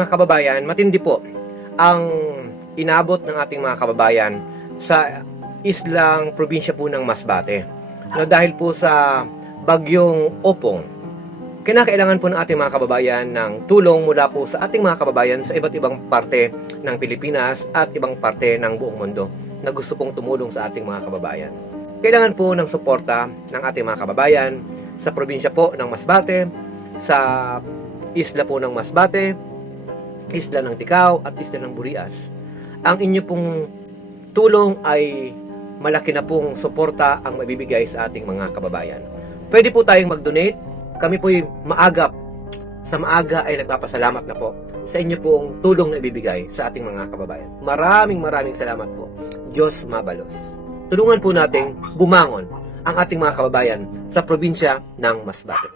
mga kababayan, matindi po ang inabot ng ating mga kababayan sa islang probinsya po ng Masbate. No, dahil po sa bagyong Opong, kinakailangan po ng ating mga kababayan ng tulong mula po sa ating mga kababayan sa iba't ibang parte ng Pilipinas at ibang parte ng buong mundo na gusto pong tumulong sa ating mga kababayan. Kailangan po ng suporta ng ating mga kababayan sa probinsya po ng Masbate, sa isla po ng Masbate, isla ng Tikaw at isla ng Burias. Ang inyo pong tulong ay malaki na pong suporta ang mabibigay sa ating mga kababayan. Pwede po tayong mag-donate. Kami po'y maagap. Sa maaga ay nagpapasalamat na po sa inyo pong tulong na ibibigay sa ating mga kababayan. Maraming maraming salamat po. Diyos mabalos. Tulungan po nating bumangon ang ating mga kababayan sa probinsya ng Masbate.